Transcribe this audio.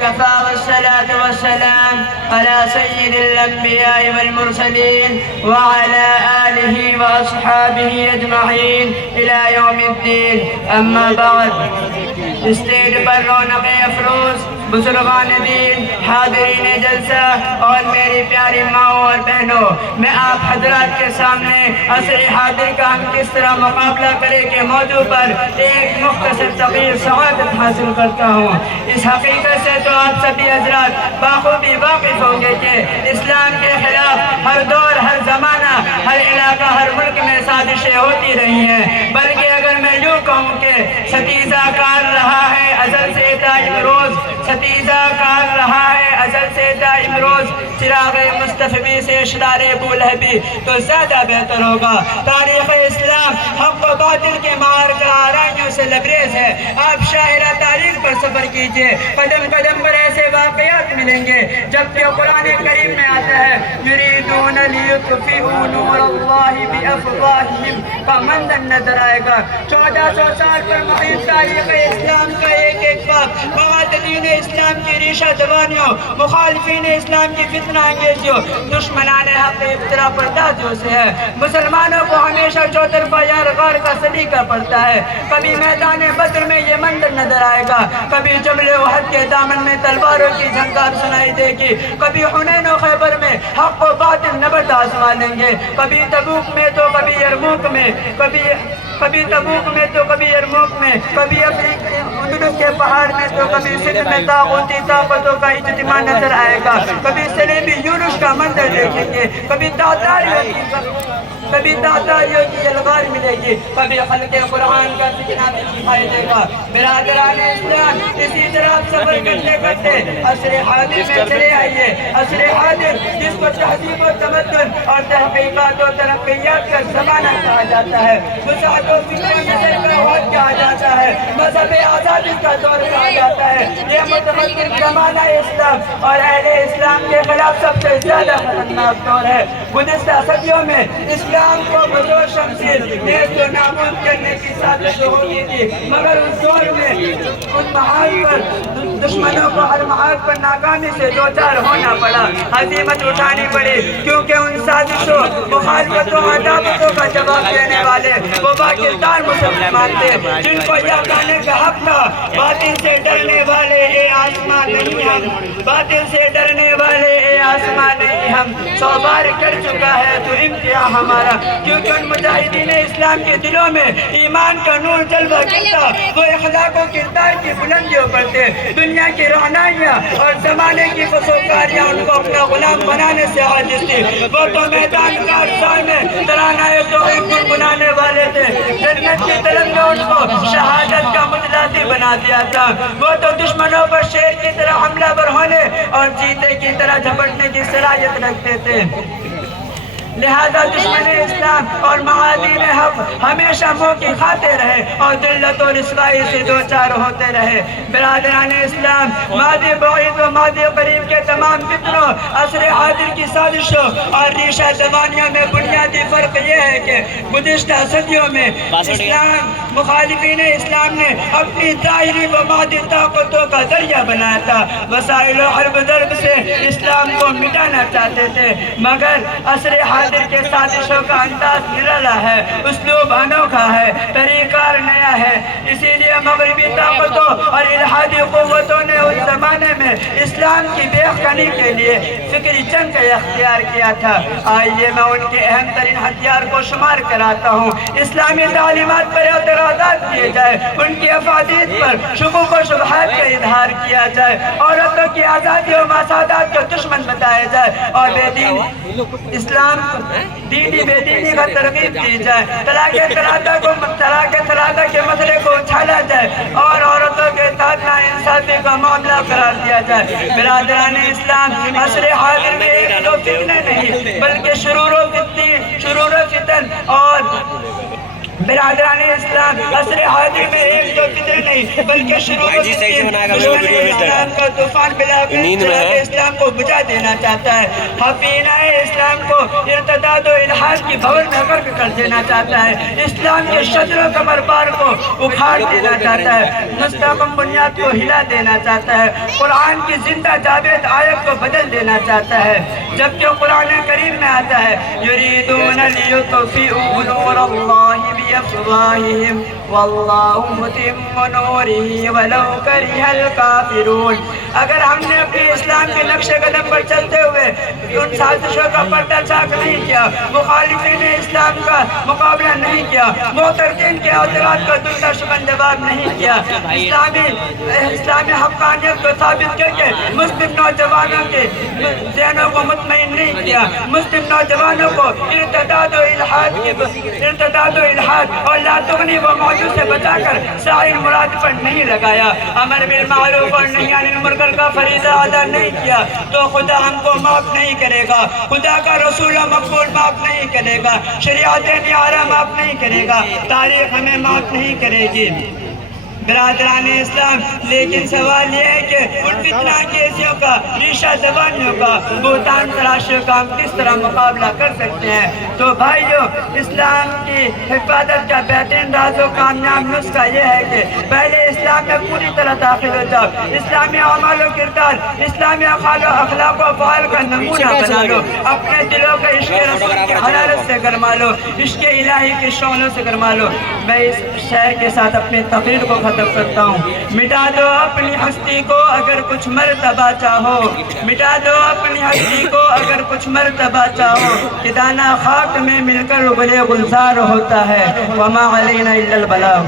كفى والصلاة والسلام على سيد الأنبياء والمرسلين وعلى آله وأصحابه أجمعين إلى يوم الدين. أما بعد. اسٹیج پر رونق افروز بزرگان دین، حاضرین جلسہ اور میری پیاری ماؤں اور بہنوں، میں آپ حضرات کے سامنے عصر حاضر کا ہم کس طرح مقابلہ کریں کے موضوع پر ایک مختصر صغیر سعادت حاصل کرتا ہوں. اس حقیقت سے تو آپ سبھی حضرات بخوبی واقف ہوں گے کہ اسلام کے خلاف ہر دور، ہر زمانہ، ہر علاقہ، ہر ملک میں سازشیں ہوتی رہی ہیں. بلکہ اگر میں یوں کہوں کہ ستیزہ کار رہا ہے ازل سے دائم روز، ستیزہ کار رہا ہے ازل سے دائم روز چراغ مصطفی سے اشرار بولہبی، تو زیادہ بہتر ہوگا. تاریخ اسلام حق و باطل کے معرکہ آرائیوں سے لبریز ہے. آپ شاہراہ تاریخ پر سفر کیجئے، قدم قدم پر ایسے واقعات ملیں گے جبکہ قرآن کریم میں آتا ہے یریدون لیطفئوا نور اللہ بافواہہم کا منظر نظر آئے گا. 1400 سال پر محیط تاریخ اسلام کا ایک ایک باب معتدین اسلام کی ریشہ دوانیوں، مخالفین اسلام کی فتنہ انگیزیوں، دشمنان حق ابتلا پردازیوں سے ہے. مسلمانوں کو ہمیشہ چوطرفہ یار غار کا سلیقہ پڑتا ہے. کبھی میدان بدر میں یہ منظر نظر آئے گا، کبھی جبل احد کے دامن میں تلواروں کی جھنکار سنائی دے گی، کبھی حنین و خیبر میں حق و باطل نبرد آزمائیں گے، کبھی تبوک میں تو کبھی یرموک میں، کبھی تبوک میں تو کبھی یرموک میں، کبھی اندلس کے پہاڑ میں تو کبھی سندھ میں طاغوتی طاقتوں کا اجتماع نظر آئے گا. کبھی صلیبی یونس کا منظر دیکھیں گے، کبھی تاتاریوں کی یلغار ملے گی، کبھی خلق قرآن کا سکینہ بھی دکھائی دے گا. برادران اسلام، اسی طرح آپ سفر کرتے کرتے عصر حاضر میں چلے آئیے. عصر حاضر جس کو تہذیب و تمدن اور تحقیقات و ترقیات کا زمانہ کہا جاتا ہے، وسعت و فکر و نظر کا وقت کہا جاتا ہے، مذہب آزادی کا دور کہا جاتا ہے. یہ متمدن زمانہ اسلام اور اہل اسلام کے خلاف سب سے زیادہ خطرناک دور ہے. گزشتہ صدیوں میں اسلام کو بزور شمشیر نیز و نابود کرنے کی سازش ہوتی تھی، مگر اس دور میں ان محال پر دشمنوں کو ہر محال پر ناکامی سے دوچار ہونا پڑا، ہزیمت اٹھانی پڑی، کیونکہ ان سازشوں، مخالفتوں، عداوتوں کا جواب دینے والے وہ باکردار مسلمان تھے جن کو یہ کہنے کا حق تھا باطل سے ڈرنے والے اے آسمان نہیں ہم، باطل سے ڈرنے والے اے آسمان نہیں ہم، 100 بار کر چکا ہے تو امتحان ہمارا. کیونکہ ان مجاہدین اسلام کے دلوں میں ایمان کا نور جلوہ کرتا، وہ اخلاق و کردار کی بلندیوں پر تھے. دنیا کی رہنائیاں اور زمانے کی خصوصیاں ان کو اپنا غلام بنانے سے عاجز تھی. وہ تو میدان کارزار میں ترانہ توحید گنگنانے والے تھے، جنت کی طرف میں ان کو شہادت کا متلازم بنا دیا تھا. وہ تو دشمنوں پر شیر کی طرح حملہ ور ہونے اور چیتے کی طرح جھپٹنے کی صلاحیت رکھتے تھے. لہذا دشمن اسلام اور معادین حق ہمیشہ منہ کی کھاتے رہے اور ذلت و رسوائی سے دوچار ہوتے رہے. برادران اسلام، ماضی بعید و ماضی قریب کے تمام فتنوں، عصر حاضر کی سازشوں اور ریشہ دوانیوں میں بنیادی فرق یہ ہے کہ گزشتہ صدیوں میں مخالفین اسلام نے اپنی ظاہری و مادی طاقتوں کا ذریعہ بنایا تھا. وسائل و حرب ضرب سے اسلام کو مٹانا چاہتے تھے، مگر عصر حاضر کے سازشوں کا انداز نرالا ہے، اسلوب انوکھا ہے، طریقہ نیا ہے. اسی لیے مغربی طاقتوں اور الہادی قوتوں نے اس زمانے میں اسلام کی بے افکنی کے لیے فکری جنگ اختیار کیا تھا. آئیے میں ان کے اہم ترین ہتھیار کو شمار کراتا ہوں. اسلامی تعلیمات پر اعتراضات کیے جائے، ان کی افادیت پر شکوک و شبہات کا اظہار کیا جائے، عورتوں کی آزادی و مساوات کو دشمن بتایا جائے، اور بے دین اسلام دینی بے دینی کا ترغیب دی جائے، طلاق طلاق کے مسئلے کو اچھالا جائے اور عورتوں کے ساتھ ناانصافی کا معاملہ قرار دیا جائے. برادران اسلام، عصر حاضر میں ایک دو فتنے نہیں بلکہ شرور و فتن اور برادران اسلام عصر حاضر میں ایک دو فتنے نہیں بلکہ شروع اسلام کا طوفان بلا کر اسلام کو بجھا دینا چاہتا ہے. حفینہ اسلام کو ارتداد و الحاد کی بھور میں غرق کر دینا چاہتا ہے. اسلام کے شجر و کمر بار کو اکھاڑ دینا چاہتا ہے. مستحکم بنیاد کو ہلا دینا چاہتا ہے. قرآن کی زندہ جاوید آیت کو بدل دینا چاہتا ہے. جبکہ قرآن کریم میں آتا ہے یریدون لیطفئوا نور اللہ بافواہہم واللہ متم نورہ ولو کرہ الکافرون. اگر ہم نے اپنے اسلام کے نقش قدم پر چلتے ہوئے ان سازشوں کا پردہ چاک نہیں کیا، مخالفین اسلام کا مقابلہ نہیں کیا، معترضین کے اعتراض کا دلتا شکن جواب نہیں کیا، اسلامی حقانیت کو ثابت کر کے مسلم نوجوانوں کے ذہنوں کو مطمئن نہیں کیا، مسلم نوجوانوں کو ارتداد و الحاد اور لا تغنی و موجود سے بچا کر سائر مراد پر نہیں لگایا، امر بالمعروف اور نہی عن المنکر کا فریضہ ادا نہیں کیا، تو خدا ہم کو معاف نہیں کرے گا، خدا کا رسول مقبول معاف نہیں کرے گا، شریعت نیارہ معاف نہیں کرے گا، تاریخ ہمیں معاف نہیں کرے گی. برادران اسلام لیکن سوال یہ ہے کہ ان فتنہ کیسیوں کا، ریشہ زبانیوں کا، بہتان تراشیوں کا ہم کس طرح مقابلہ کر سکتے ہیں؟ تو بھائیو، اسلام کی حفاظت کا بہترین راز و کامیاب نسخہ یہ ہے کہ پہلے اسلام میں پوری طرح داخل ہو جاؤ، اسلامی اعمال و کردار، اسلامی اخلاق و افعال کا نمونہ بنا لو، اپنے دلوں کا عشق رسول کی حرارت سے گرما لو، عشق الہی کے شعلوں سے گرما لو. میں اس شعر کے ساتھ اپنی تقریر کو ختم کرتا ہوں. مٹا دو اپنی ہستی کو اگر کچھ مرتبہ چاہو، مٹا دو اپنی ہستی کو اگر کچھ مرتبہ چاہو، کہ دانہ خاک میں مل کر گلے گلزار ہوتا ہے. وما علینا الا البلاغ.